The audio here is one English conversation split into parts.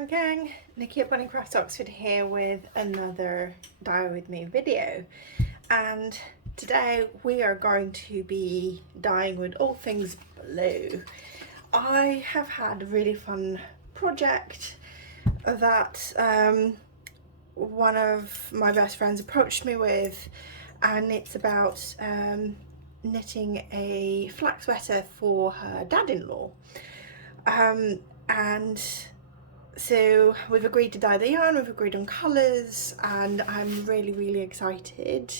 Yarn Gang, Nikki at Bunny Crafts Oxford here with another Dyer with me video, and today we are going to be dyeing with all things blue. I have had a really fun project that one of my best friends approached me with, and it's about knitting a flax sweater for her dad-in-law. And so we've agreed to dye the yarn, we've agreed on colours, and I'm really excited.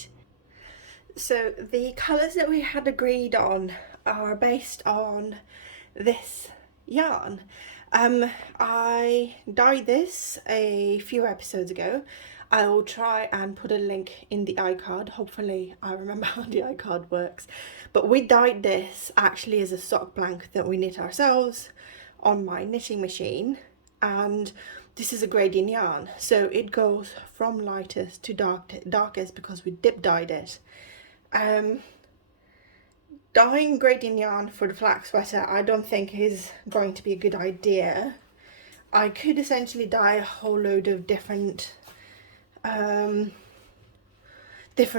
So the colours that we had agreed on are based on this yarn. I dyed this a few episodes ago. I will try and put a link in the iCard. Hopefully I remember how the iCard works. But we dyed this actually as a sock blanket that we knit ourselves on my knitting machine, and this is a gradient yarn, so it goes from lightest to darkest because we dip dyed it. Dyeing gradient yarn for the flax sweater I don't think is going to be a good idea. I could essentially dye a whole load of different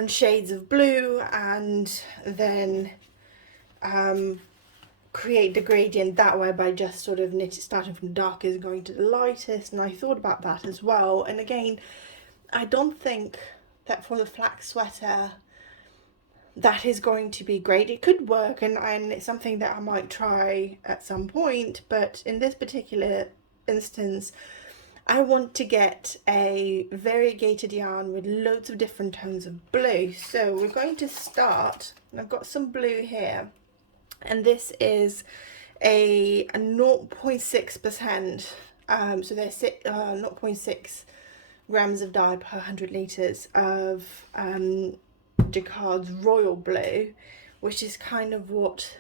shades of blue and then create the gradient that way by just sort of starting from the darkest and going to the lightest, and I thought about that as well. And again, I don't think that for the flax sweater that is going to be great. It could work, and it's something that I might try at some point, but in this particular instance I want to get a variegated yarn with loads of different tones of blue. So we're going to start, I've got some blue here, and this is a 0.6%, so there's 0.6 grams of dye per 100 litres of Jacquard's Royal Blue, which is kind of what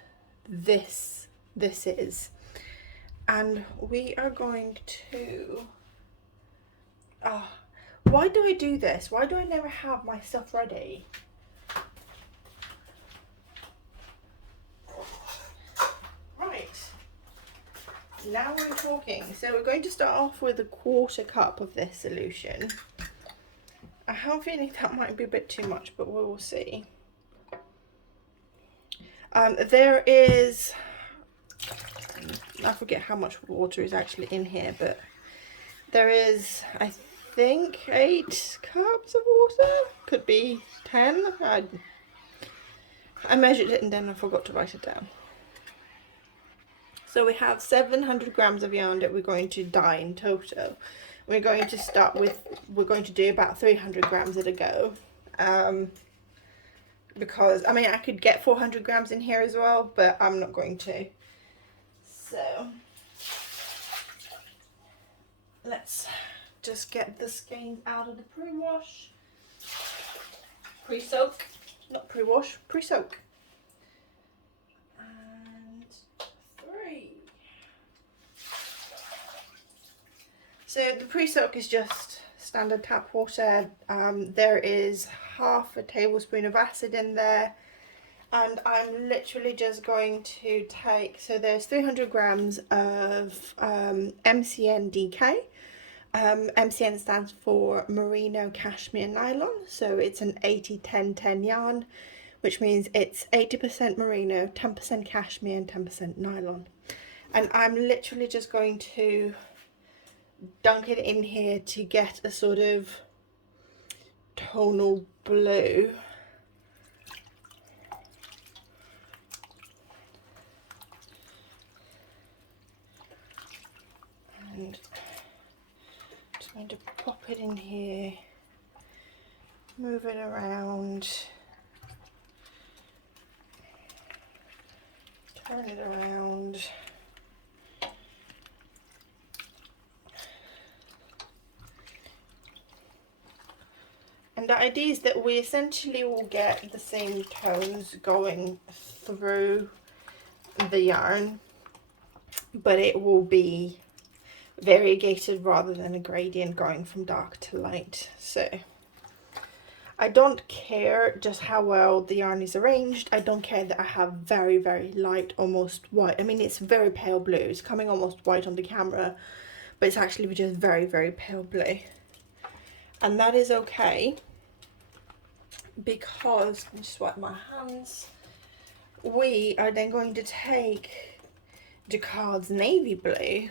this is. And we are going to... why do I do this? Why do I never have my stuff ready? Now we're talking. So we're going to start off with a 1/4 cup of this solution. I have a feeling that might be a bit too much, but we will see. There is, I forget how much water is actually in here, but there is, I think, 8 cups of water. Could be 10. I measured it and then I forgot to write it down. So we have 700 grams of yarn that we're going to dye in total. We're going to start with, we're going to do about 300 grams at a go. Because, I mean, I could get 400 grams in here as well, but I'm not going to. So, let's just get the skeins out of the pre-wash. Pre-soak, not pre-wash, pre-soak. So the pre-soak is just standard tap water. There is half a tablespoon of acid in there, and I'm literally just going to take, so there's 300 grams of MCN DK. MCN stands for Merino Cashmere Nylon, so it's an 80-10-10 yarn, which means it's 80% merino, 10% cashmere and 10% nylon. And I'm literally just going to dunk it in here to get a sort of tonal blue. And just going to pop it in here, move it around, turn it around. And the idea is that we essentially will get the same tones going through the yarn, but it will be variegated rather than a gradient going from dark to light. So I don't care just how well the yarn is arranged. I don't care that I have very light, almost white. I mean, it's very pale blue. It's coming almost white on the camera, but it's actually just very, very pale blue. And that is okay, because, let me just wipe my hands, we are then going to take Jacquard's navy blue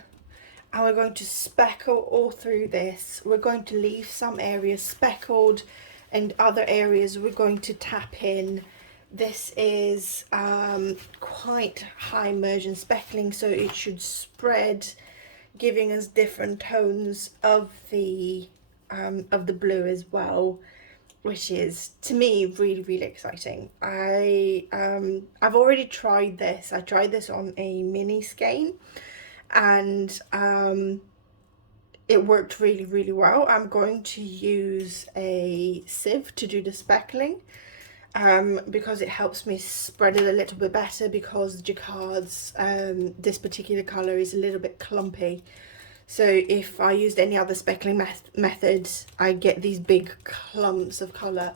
and we're going to speckle all through this. We're going to leave some areas speckled and other areas we're going to tap in. This is quite high immersion speckling, so it should spread, giving us different tones of the blue as well, which is, to me, really, really exciting. I've already tried this. I tried this on a mini skein, and it worked really, really well. I'm going to use a sieve to do the speckling, because it helps me spread it a little bit better, because Jacquard's, this particular colour is a little bit clumpy. So if I used any other speckling methods, I get these big clumps of colour,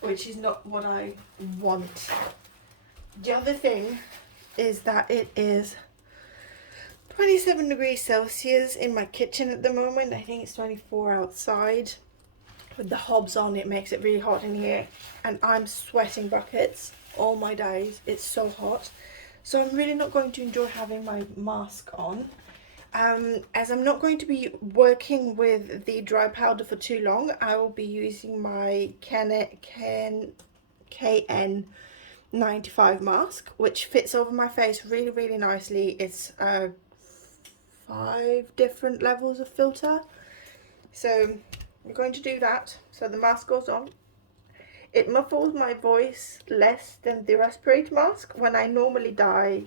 which is not what I want. The other thing is that it is 27 degrees Celsius in my kitchen at the moment. I think it's 24 outside. With the hobs on, it makes it really hot in here, and I'm sweating buckets all my days. It's so hot, so I'm really not going to enjoy having my mask on. As I'm not going to be working with the dry powder for too long, I will be using my KN95 mask, which fits over my face really, really nicely. It's 5 different levels of filter, so I'm going to do that. So the mask goes on. It muffles my voice less than the respirator mask. When I normally dye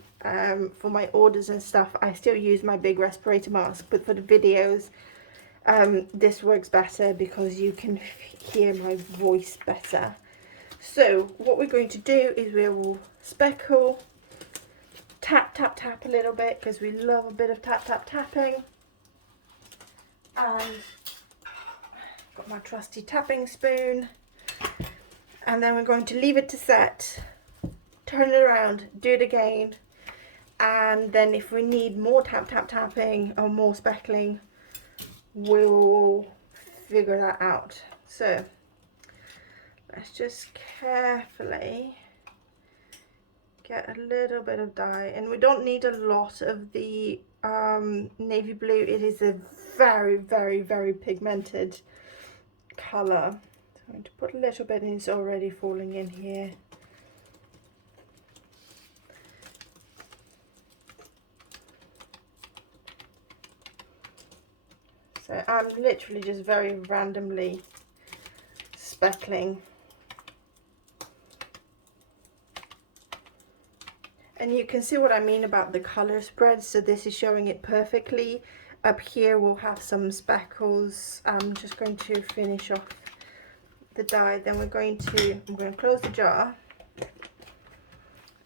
for my orders and stuff, I still use my big respirator mask, but for the videos, this works better because you can hear my voice better. So what we're going to do is we will speckle, tap, tap, tap a little bit, because we love a bit of tap, tap, tapping. And got my trusty tapping spoon. And then we're going to leave it to set, turn it around, do it again, and then if we need more tap tap tapping or more speckling, we'll figure that out. So let's just carefully get a little bit of dye, and we don't need a lot of the navy blue. It is a very, very, very pigmented colour. I'm going to put a little bit in. It's already falling in here. So I'm literally just very randomly speckling. And you can see what I mean about the colour spread. So this is showing it perfectly. Up here we'll have some speckles. I'm just going to finish off the dye. Then I'm going to close the jar,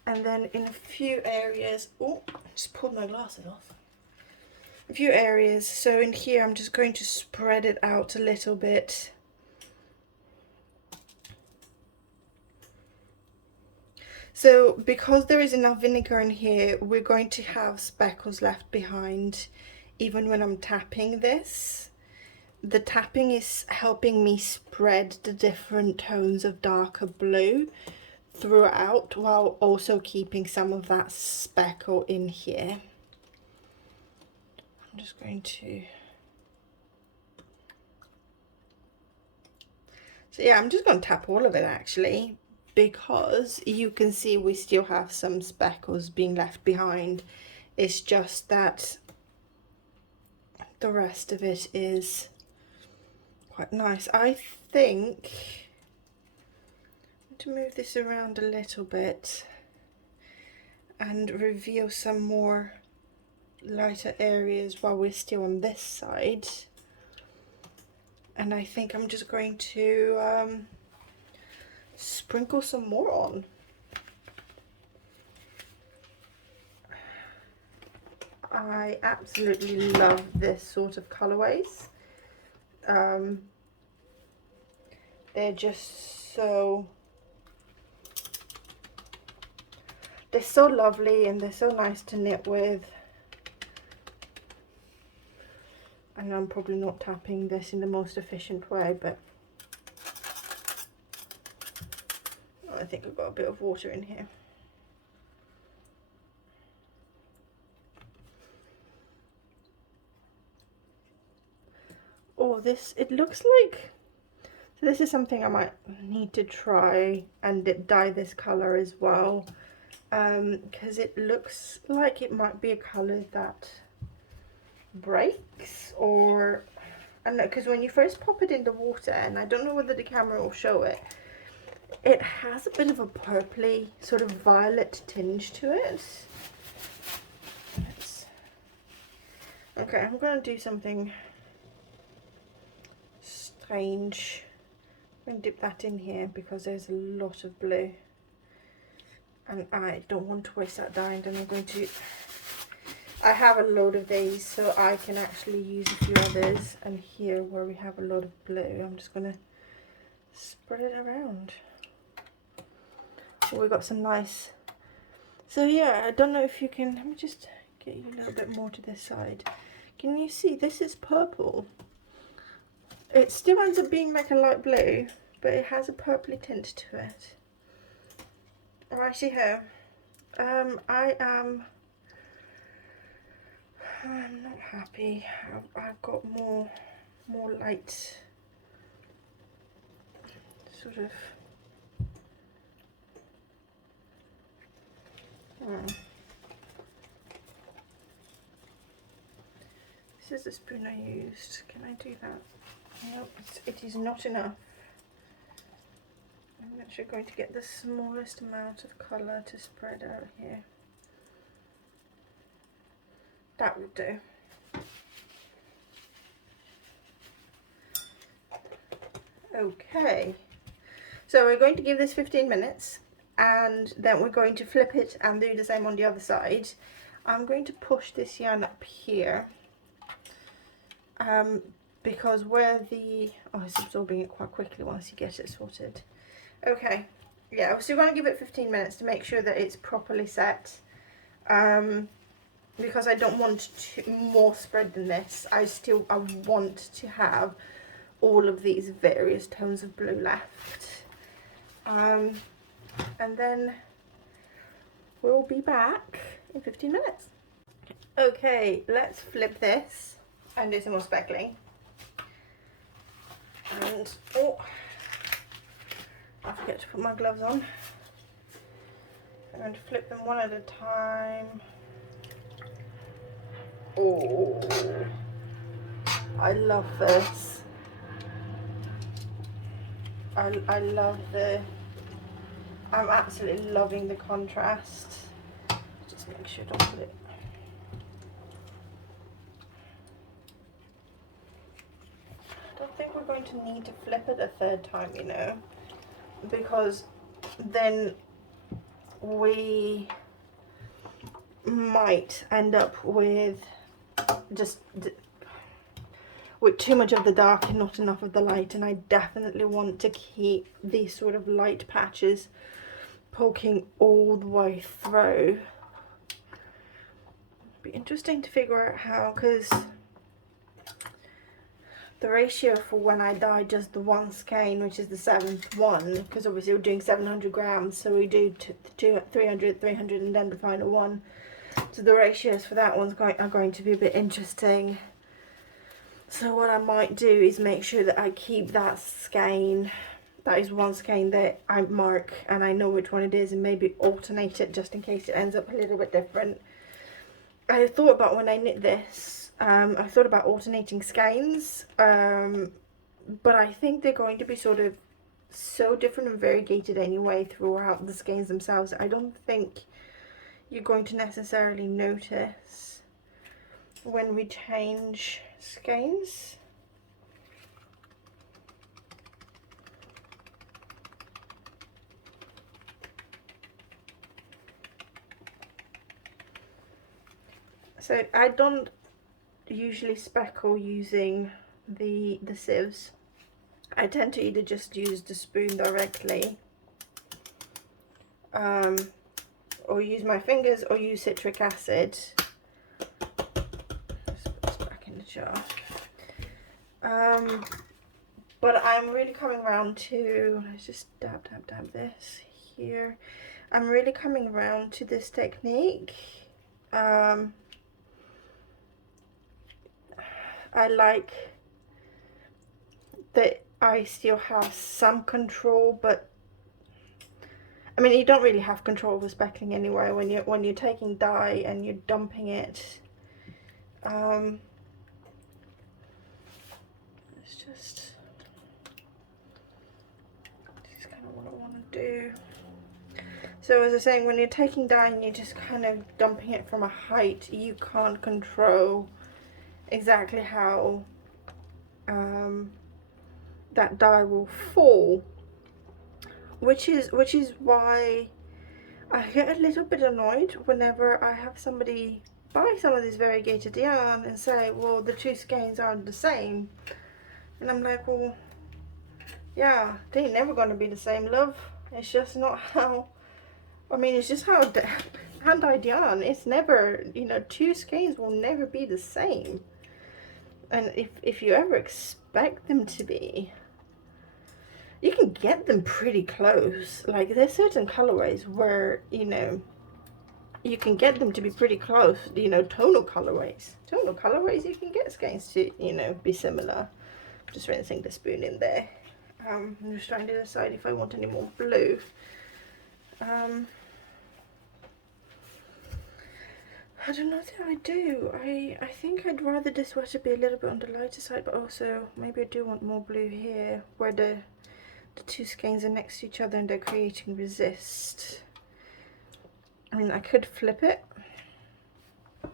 and then in a few areas, oh, just pulled my glasses off. A few areas, so in here I'm just going to spread it out a little bit. So because there is enough vinegar in here, we're going to have speckles left behind even when I'm tapping this. The tapping is helping me spread the different tones of darker blue throughout, while also keeping some of that speckle in here. I'm just going to... So yeah, I'm just going to tap all of it actually, because you can see we still have some speckles being left behind. It's just that the rest of it is quite nice. I think I'm going to move this around a little bit and reveal some more lighter areas while we're still on this side. And I think I'm just going to sprinkle some more on. I absolutely love this sort of colorways. They're just so, they're so lovely and they're so nice to knit with. and I'm probably not tapping this in the most efficient way, but I think I've got a bit of water in here. Oh, this, it looks like, so this is something I might need to try and dye this colour as well, because it looks like it might be a colour that breaks, or I don't know, because when you first pop it in the water, and I don't know whether the camera will show it, it has a bit of a purpley sort of violet tinge to it. Okay, I'm going to do something strange. I'm going to dip that in here because there's a lot of blue and I don't want to waste that dye, and then I'm going to, I have a load of these so I can actually use a few others, and here where we have a lot of blue I'm just going to spread it around. Oh, we got some nice, so yeah, I don't know if you can, let me just get you a little bit more to this side. Can you see this is purple? It still ends up being like a light blue, but it has a purpley tint to it. Righty ho. I'm not happy. I've got more light sort of. This is the spoon I used. Can I do that? No, it is not enough. I'm actually going to get the smallest amount of colour to spread out here. That will do. Okay, so we're going to give this 15 minutes and then we're going to flip it and do the same on the other side. I'm going to push this yarn up here because where the, oh, it's absorbing it quite quickly once you get it sorted. Okay, yeah, we're still going to give it 15 minutes to make sure that it's properly set, because I don't want more spread than this. I want to have all of these various tones of blue left, and then we'll be back in 15 minutes. Okay, let's flip this and do some more speckling. And oh, I forget to put my gloves on. I'm going to flip them one at a time. Oh, I love this. I love I'm absolutely loving the contrast. Just make sure I don't put it. I don't think we're going to need to flip it a third time, you know, because then we might end up with just with too much of the dark and not enough of the light, and I definitely want to keep these sort of light patches poking all the way through. Be interesting to figure out how, because the ratio for when I dye just the one skein, which is the 7th one, because obviously we're doing 700 grams, so we do 300, and then the final one. So the ratios for that one's are going to be a bit interesting. So what I might do is make sure that I keep that skein, that is one skein that I mark and I know which one it is, and maybe alternate it just in case it ends up a little bit different. I thought about when I knit this, I thought about alternating skeins, but I think they're going to be sort of so different and variegated anyway throughout the skeins themselves. I don't think you're going to necessarily notice when we change skeins. So I don't usually speckle using the sieves. I tend to either just use the spoon directly, or use my fingers, or use citric acid. Let's put this back in the jar. But I'm really coming around to, let's just dab this here. I'm really coming around to this technique. I like that I still have some control, but I mean, you don't really have control over speckling anyway when you're taking dye and you're dumping it. It's just kind of what I want to do. So as I was saying, when you're taking dye and you're just kind of dumping it from a height, you can't control exactly how that dye will fall, which is why I get a little bit annoyed whenever I have somebody buy some of this variegated yarn and say, well, the two skeins aren't the same, and I'm like, well, yeah, they ain't never going to be the same, love. It's just not how, I mean, it's just how hand-dyed yarn, it's never, you know, two skeins will never be the same. And if you ever expect them to be, you can get them pretty close. Like, there's certain colorways where, you know, you can get them to be pretty close, you know, tonal colorways. Tonal colorways, you can get skeins to, you know, be similar. Just rinsing the spoon in there. I'm just trying to decide if I want any more blue. I don't know that I do. I think I'd rather this sweater be a little bit on the lighter side, but also maybe I do want more blue here, where the two skeins are next to each other and they're creating resist. I mean, I could flip it.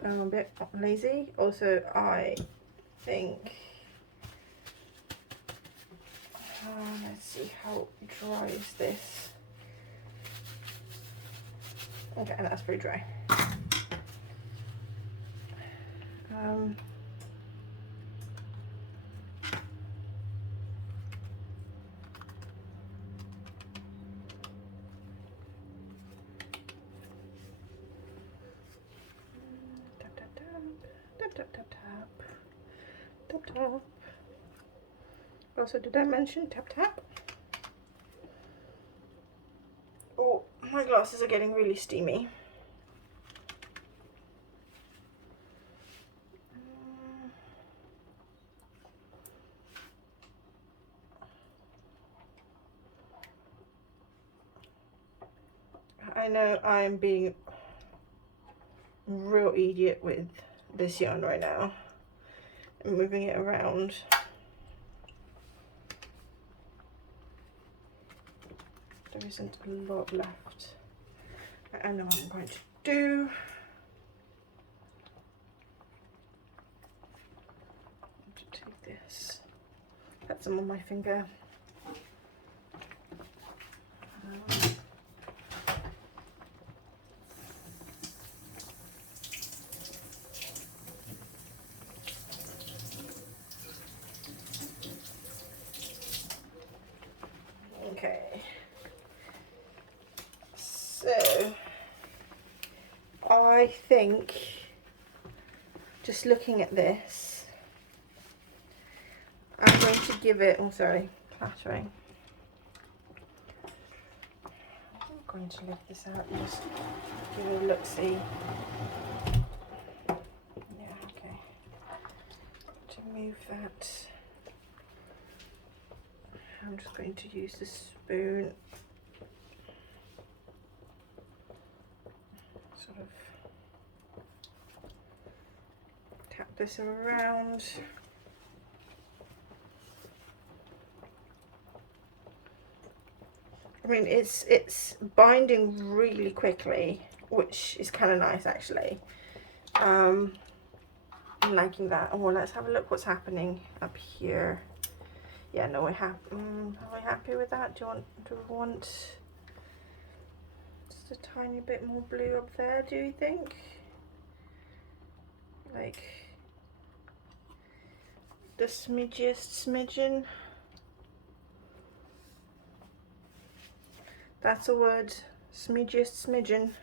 I'm a bit lazy. Also, I think, let's see, how dry is this? Okay, that's pretty dry. Tap tap. Also, did I mention tap tap? Oh, my glasses are getting really steamy. I know I'm being a real idiot with this yarn right now. I'm moving it around. There isn't a lot left. I know what I'm going to do. To take this, put some on my finger. Okay, so I think, just looking at this, I'm going to give it, oh sorry, clattering. I'm going to lift this out and just give it a look-see. Yeah, okay. To move that, I'm just going to use the spoon, sort of tap this around. I mean, it's binding really quickly, which is kind of nice actually. I'm liking that. Oh, well, let's have a look what's happening up here. Yeah, no, are we happy with that? Do we want just a tiny bit more blue up there, do you think? Like the smidgiest smidgen. That's a word, smidgiest smidgen.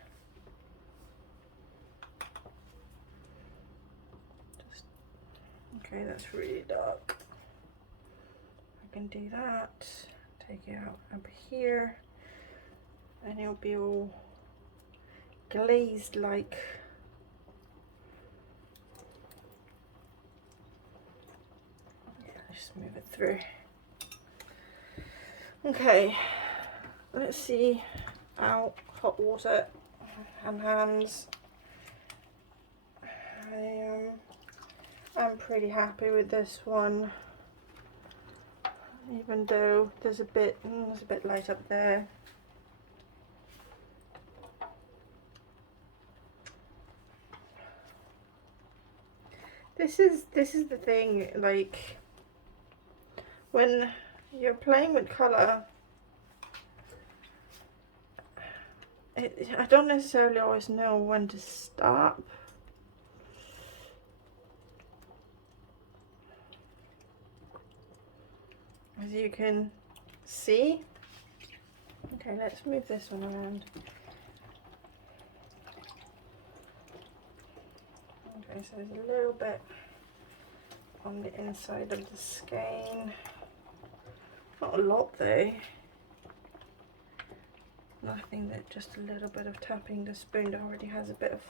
Okay, that's really dark. can do that. Take it out up here, and it'll be all glazed like. Yeah, just move it through. Okay, let's see. Out, hot water and hands. I'm pretty happy with this one, even though there's a bit light up there. This is the thing, like when you're playing with colour, I don't necessarily always know when to stop. As you can see. Okay, let's move this one around. Okay, so there's a little bit on the inside of the skein. Not a lot though. Nothing, that just a little bit of tapping the spoon that already has a bit of.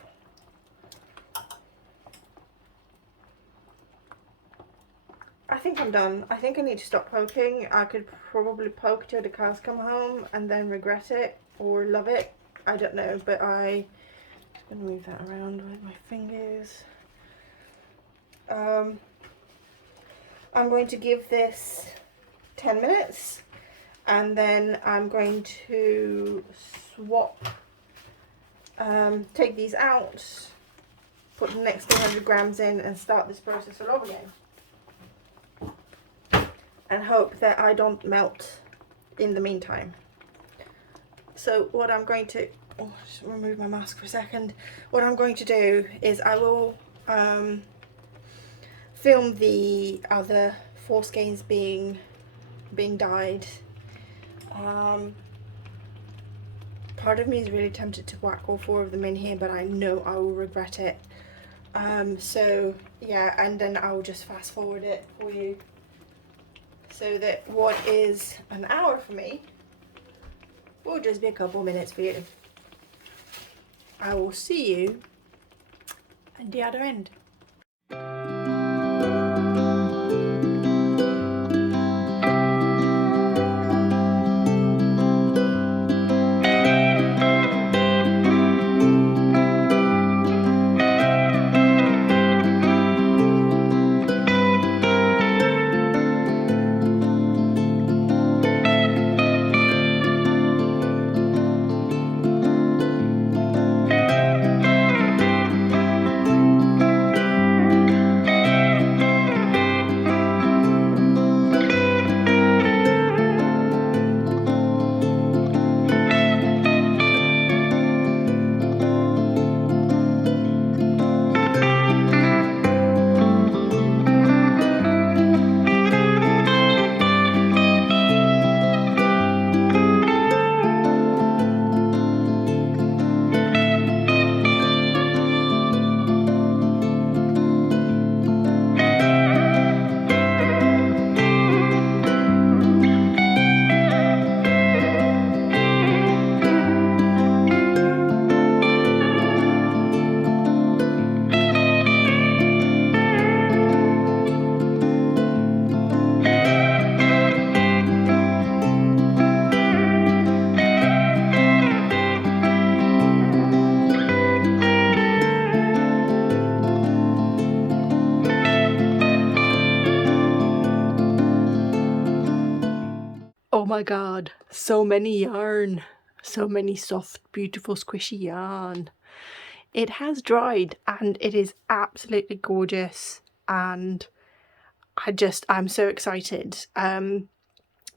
I think I'm done. I think I need to stop poking. I could probably poke till the cows come home and then regret it or love it. I don't know, but I'm just gonna move that around with my fingers. I'm going to give this 10 minutes and then I'm going to swap, take these out, put the next 200 grams in and start this process all over again. And hope that I don't melt in the meantime. So what I'm going to, just remove my mask for a second. What I'm going to do is I will film the other 4 skeins being dyed. Part of me is really tempted to whack all 4 of them in here, but I know I will regret it. So yeah, and then I'll just fast forward it for you, so that what is an hour for me will just be a couple minutes for you. I will see you at the other end. Oh my god, so many yarn, so many soft, beautiful, squishy yarn. It has dried and it is absolutely gorgeous, and I'm so excited.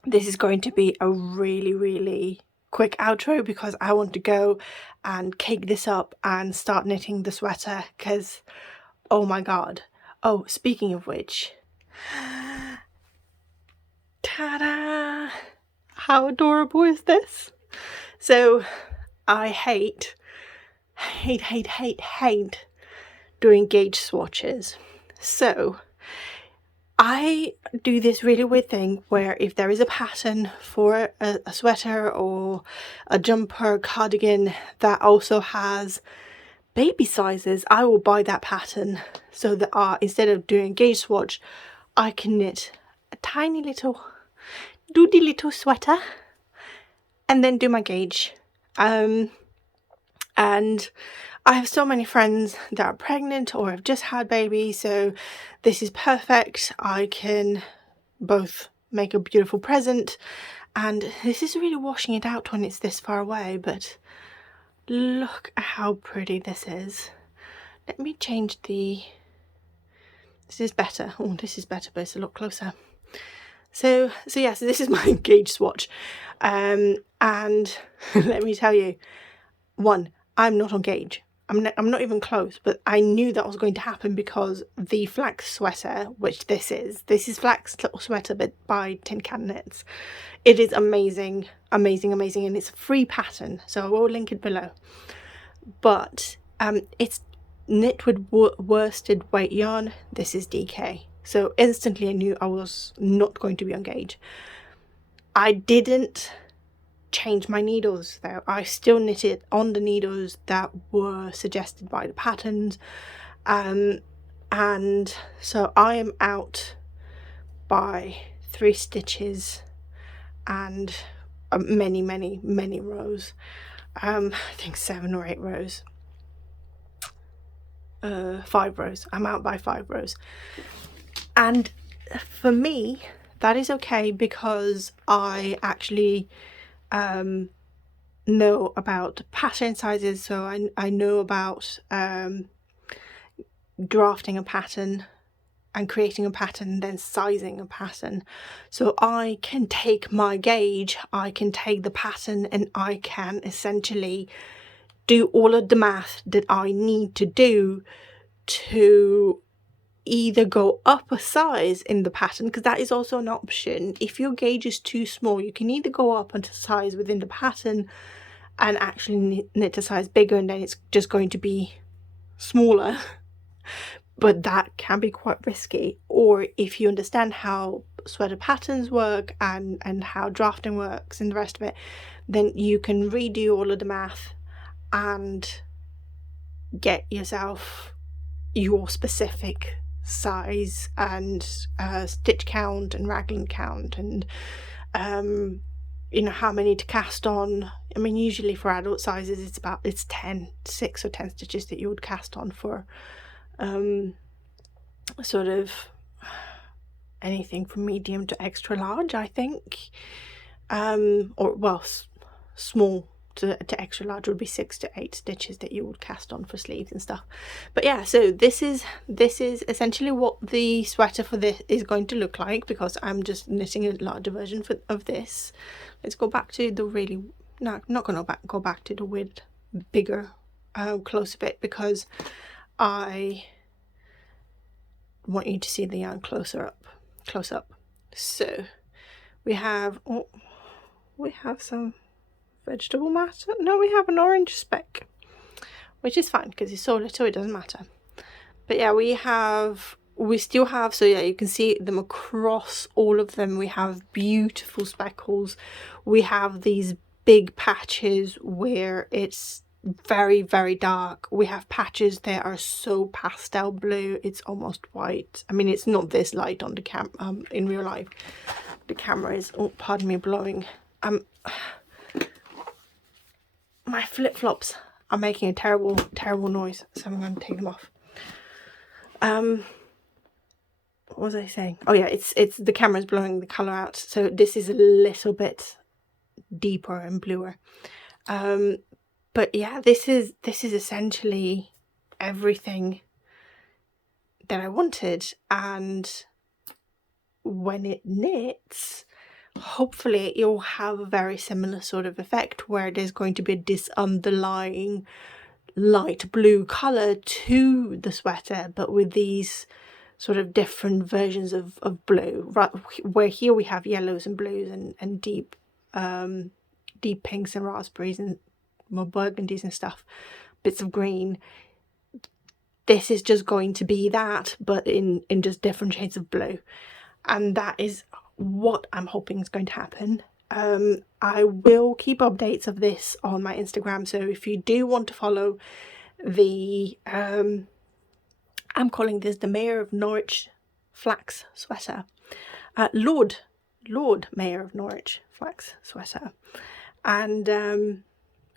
This is going to be a really quick outro because I want to go and cake this up and start knitting the sweater, because oh my god. Oh, speaking of which, ta-da! How adorable is this? So I hate doing gauge swatches. So I do this really weird thing where if there is a pattern for a sweater or a jumper, cardigan that also has baby sizes, I will buy that pattern so that instead of doing a gauge swatch, I can knit a tiny little doody little sweater and then do my gauge. And I have so many friends that are pregnant or have just had babies, so this is perfect. I can both make a beautiful present, and this is really washing it out when it's this far away, but look at how pretty this is. Let me change this is better. Oh, this is better, but it's a lot closer. So this is my gauge swatch. And let me tell you, one, I'm not on gauge. I'm not even close, but I knew that was going to happen because the flax sweater, which this is flax sweater, but by Tin Can Knits. It is amazing, amazing, amazing, and it's a free pattern, so I will link it below. But it's knit with worsted weight yarn. This is DK, so instantly I knew I was not going to be on gauge. I didn't change my needles though. I still knitted on the needles that were suggested by the patterns, and so I am out by 3 stitches and many rows. I think 7 or 8 rows. 5 rows. I'm out by 5 rows, and for me that is okay because I actually know about pattern sizes, so I know about drafting a pattern and creating a pattern, then sizing a pattern. So I can take my gauge, I can take the pattern, and I can essentially do all of the math that I need to do to either go up a size in the pattern, because that is also an option. If your gauge is too small, you can either go up into size within the pattern and actually knit a size bigger, and then it's just going to be smaller, but that can be quite risky. Or if you understand how sweater patterns work and how drafting works and the rest of it, then you can redo all of the math and get yourself your specific size and stitch count and raglan count, and you know, how many to cast on. I mean, usually for adult sizes it's 6 or 10 stitches that you would cast on for sort of anything from medium to extra large, I think, or well, small to extra large would be 6 to 8 stitches that you would cast on for sleeves and stuff. But yeah, so this is essentially what the sweater for this is going to look like, because I'm just knitting a larger version of this. Let's go back to the really, no, I'm not going to go back to the weird bigger closer bit, because I want you to see the yarn close up. So we have some vegetable matter. No, we have an orange speck, which is fine because it's so little it doesn't matter. But yeah, we still have, so yeah, you can see them across all of them. We have beautiful speckles. We have these big patches where it's very, very dark. We have patches that are so pastel blue it's almost white. I mean, it's not this light on the in real life. The camera is, oh, pardon me, blowing. My flip-flops are making a terrible noise, so I'm going to take them off. What was I saying? Oh yeah, it's the camera's blowing the colour out, so this is a little bit deeper and bluer. But yeah, this is essentially everything that I wanted, and when it knits, hopefully you'll have a very similar sort of effect where there's going to be this underlying light blue colour to the sweater, but with these sort of different versions of blue, right, where here we have yellows and blues and deep pinks and raspberries and more burgundies and stuff, bits of green. this is just going to be that, but in just different shades of blue. And that is what I'm hoping is going to happen. I will keep updates of this on my Instagram, so if you do want to follow the I'm calling this the Mayor of Norwich flax sweater, Lord Mayor of Norwich flax sweater, and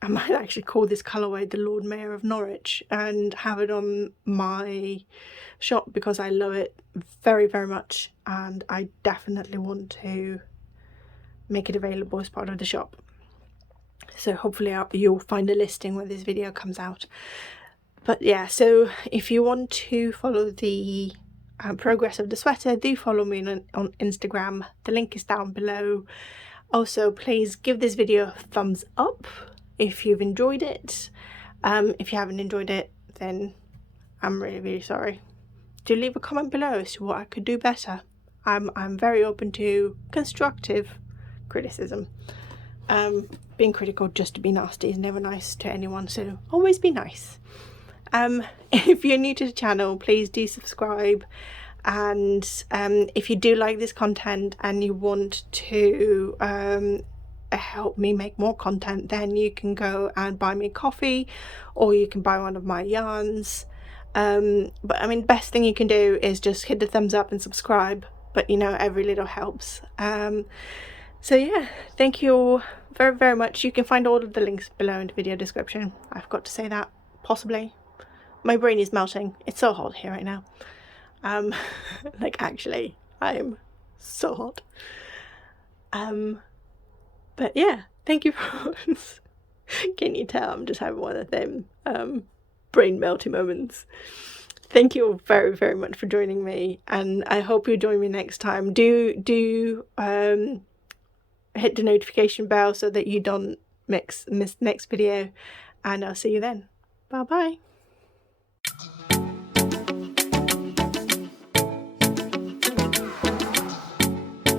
I might actually call this colourway the Lord Mayor of Norwich and have it on my shop because I love it very, very much, and I definitely want to make it available as part of the shop. So hopefully you'll find a listing when this video comes out. But yeah, so if you want to follow the progress of the sweater, do follow me on Instagram. The link is down below. Also, please give this video a thumbs up if you've enjoyed it. If you haven't enjoyed it, then I'm really, really sorry. Do leave a comment below as to what I could do better. I'm very open to constructive criticism. Being critical just to be nasty is never nice to anyone, so always be nice. If you're new to the channel, please do subscribe, and if you do like this content and you want to help me make more content, then you can go and buy me a coffee, or you can buy one of my yarns. But I mean, the best thing you can do is just hit the thumbs up and subscribe, but you know, every little helps. So yeah, thank you all very, very much. You can find all of the links below in the video description. I forgot to say that, possibly. My brain is melting. It's so hot here right now. Like, actually, I'm so hot. But yeah, thank you for can you tell I'm just having one of them brain melty moments. Thank you all very, very much for joining me, and I hope you join me next time. Do hit the notification bell so that you don't miss next video, and I'll see you then. Bye bye.